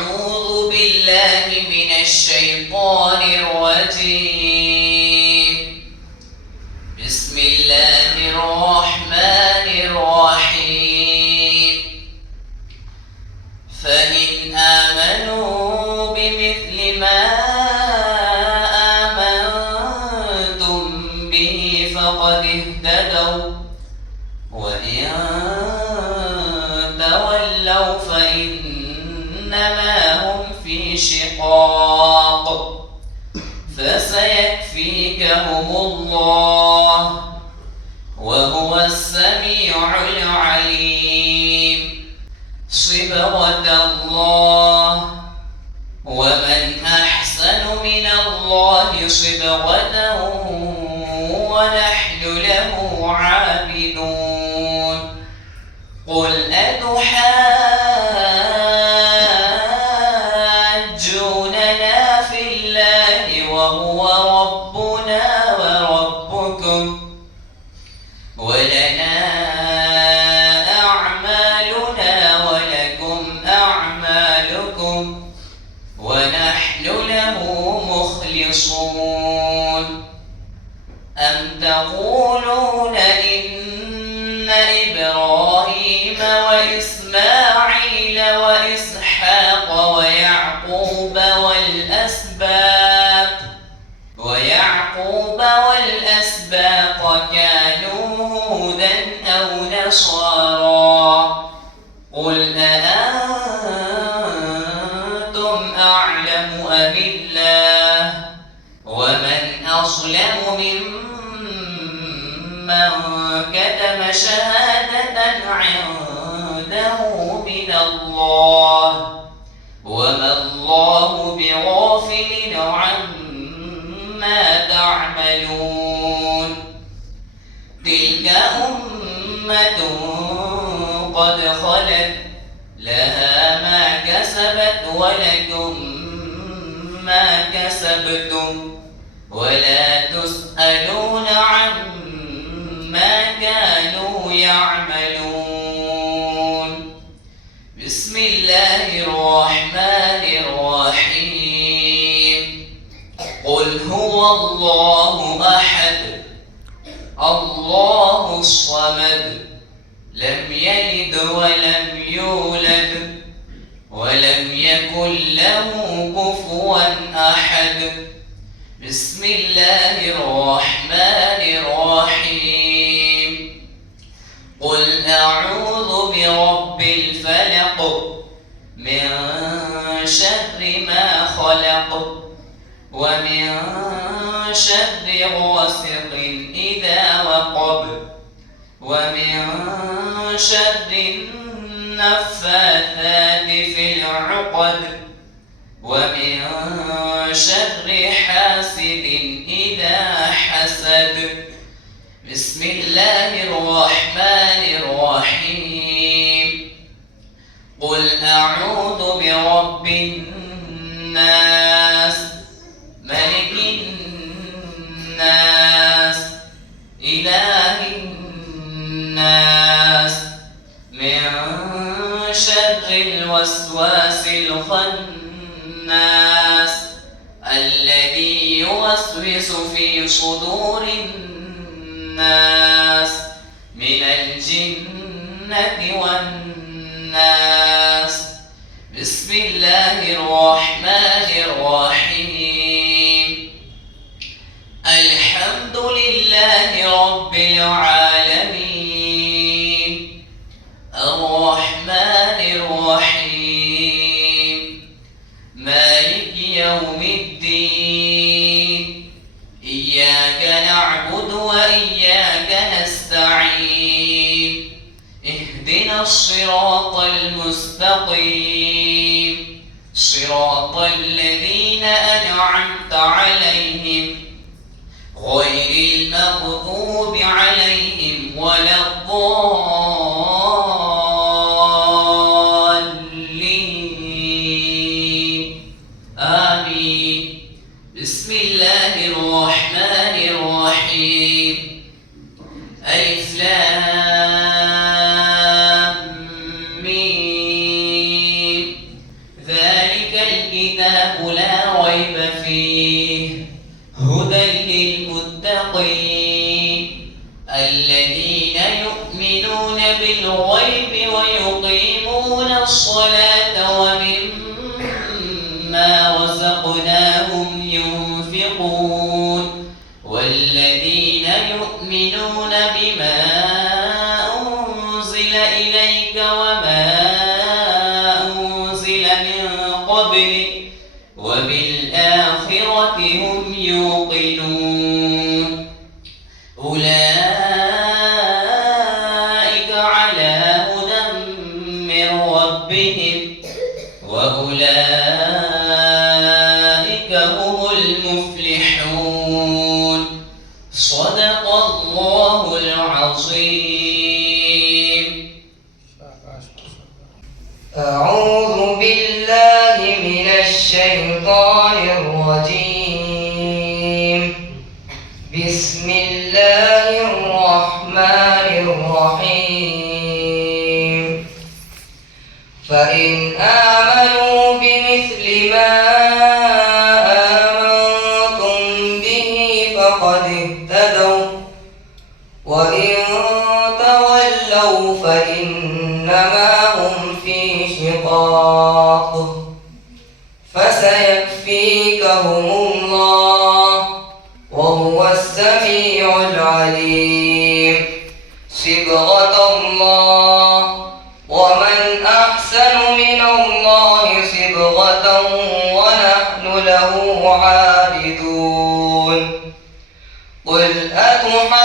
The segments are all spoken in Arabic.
أعوذ بالله من الشيطان الرجيم. بسم الله الرحمن الرحيم. فإن آمنوا بمثل ما آمنتم به فقد اهتدوا، وإن تولوا فإنما هم في شقاق، فسيكفيكهم الله وهو السميع العليم. صبغة الله، ومن أحسن من الله صبغة ونحن له عابدون. قل أتحاجوننا في الله وهو ربنا وربكم، ولنا أعمالنا ولكم أعمالكم ونحن له مخلصون. أم تقولون إن إبراهيم وإسماعيل وإسحاق ويعقوب والأسباط كانوا هودا أو نصارى؟ قل أأنتم أعلم أم الله؟ ومن أظلم ممن كتم شهادة عنده من الله، وما الله بغافل عما تعملون. تلك أمة قد خلت، لها ما كسبت ولكم ما كسبتم، ولا تسألون عما كانوا يعملون. بسم الله الرحمن الرحيم. قل هو الله أحد، الله الصمد، لم يلد ولم يولد ولم يكن له كفوا أحد. بسم الله الرحمن الرحيم. قل أعوذ برب الفلق، من شر ما خلق، ومن شر غاسق إذا وقب، ومن شر النفاثات في العقد، ومن شر حاسد إذا حسد. بسم الله الرحمن الرحيم. قل أعوذ برب الناس، ملك الناس، إله الناس، من شر الوسواس الخناس الذي يوسوس في صدور الناس من الجنة والناس. بسم الله الرحمن الرحيم. الحمد لله رب العالمين، الرحمن الرحيم، مالك يوم الدين. إياك نعبد وإياك نستعين. اهدنا الصراط المستقيم، صراط الذين أنعمت عليهم غير المغضوب عليهم ولا الضالين. آمين. بسم الله الرحمن الرحيم. ألف لام ميم. ذلك الكتاب لا ريب فيه هدى للمتقين الذين يؤمنون بالغيب ويقيمون الصلاة ومما رزقناهم ينفقون والذين يؤمنون بما أنزل إليك وما أنزل من قبلك وبالآخرة هم يوقنون أولئك على هدى من ربهم وأولئك هم المفلحون صدق الله العظيم. أعوذ بالله من الشيطان الرجيم. بسم الله الرحمن الرحيم. فإن آمنوا بمثل ما آمنتم به فقد اهتدوا وإن تولوا فإنما هم في شقاق فسيكفيكهم الله وهو السميع العليم. صبغة الله ومن أحسن من الله صبغة ونحن له عابدون. قل أتحاجوننا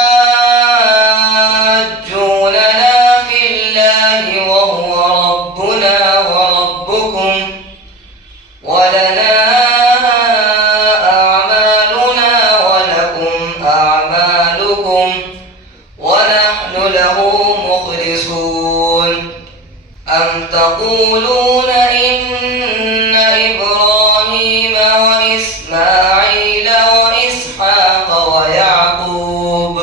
في الله وهو ربنا وربكم ولنا أعمالنا ولكم أعمالكم ونحن له مخلصون. أم تقولون إن إبراهيم وإسماعيل وإسحاق ويعقوب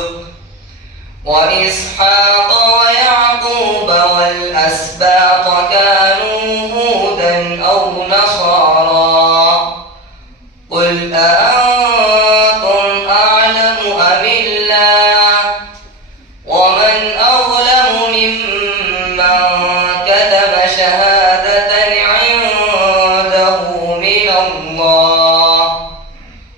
والأسباط كانوا هودا أو نصارى قل أأنتم أعلم أم الله ومن أظلم ممن كتم شهادة عنده من الله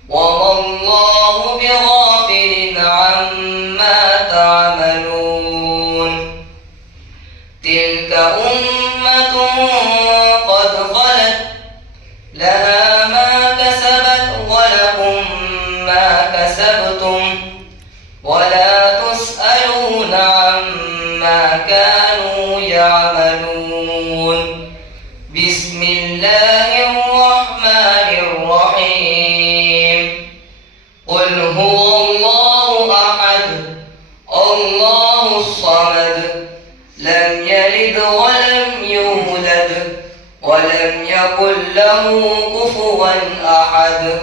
وما الله بغافل عما تعملون. تلك أمة قد خلت لها ما كسبت ولكم ما كسبتم ولا تسألون عما كانوا يعملون. بسم الله الرحمن الرحيم. قل هو الله أحد الله الصمد لم يلد ولم يولد ولم يكن له كفوا أحد.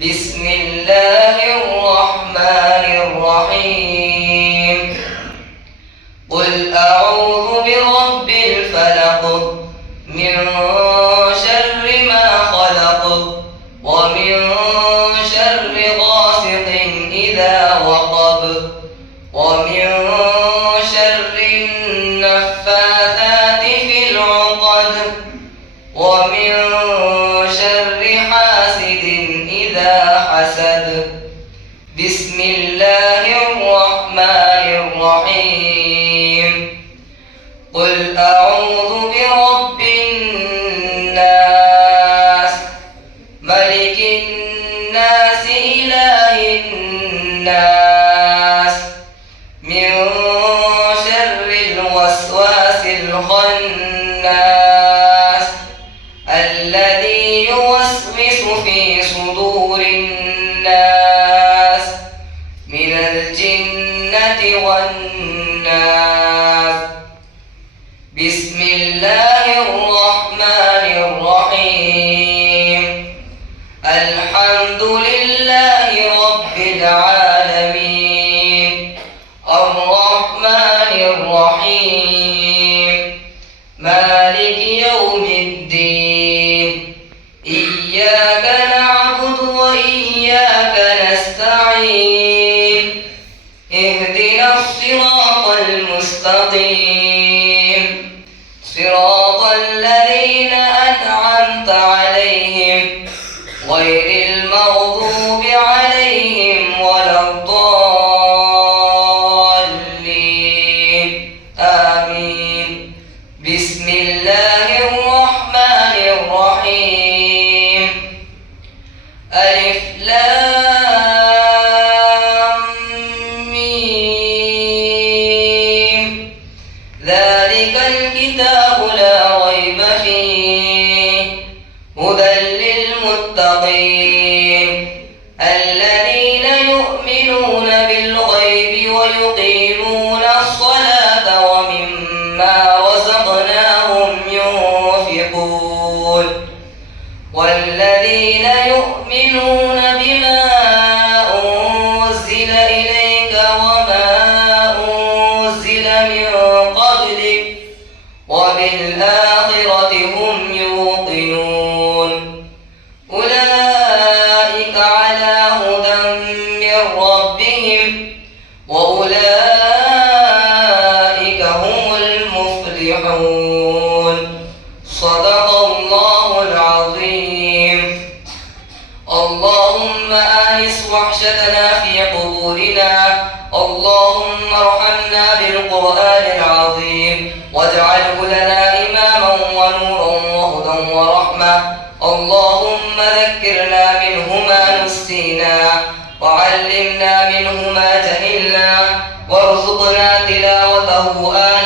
بسم الله الرحمن الرحيم. قل أعوذ برب الفلق من شر ما خلق ومن شر غاسق إذا وقب ومن شر النفاثات في العقد ومن شر حاسد إذا حسد. بسم الله الرحمن الرحيم. قل أعوذ برب الناس ملك الناس إله الناس من شر الوسواس الخناس الذي يوسوس في صدور الناس من الجنة والناس. بسم الله الرحمن الرحيم. الحمد لله رب العالمين الرحمن الرحيم مالك يوم الدين العظيم صراط الذين أنعمت عليهم غير المغضوب عليهم ولا الضالين آمين. بسم الله الرحمن الرحيم. ألف لام ميم. ذلك الكتاب لا ريب فيه هدى للمتقين الذين يؤمنون بالغيب ويقيمون الصلاة ومما رزقناهم ينفقون والذين يؤمنون بما أنزل إليك وما أنزل من قبلك وبالآخرة هم يوقنون أولئك على هدى من ربهم وأولئك هم المفلحون. صدق الله العظيم. اللهم آنس وحشتنا في قبورنا. اللهم ارحمنا بالقرآن العظيم واجعله لنا إماما ونورا وهدى ورحمة. اللهم ذكرنا منه ما نسينا وعلمنا منه ما جهلنا وارزقنا تلاوته آناء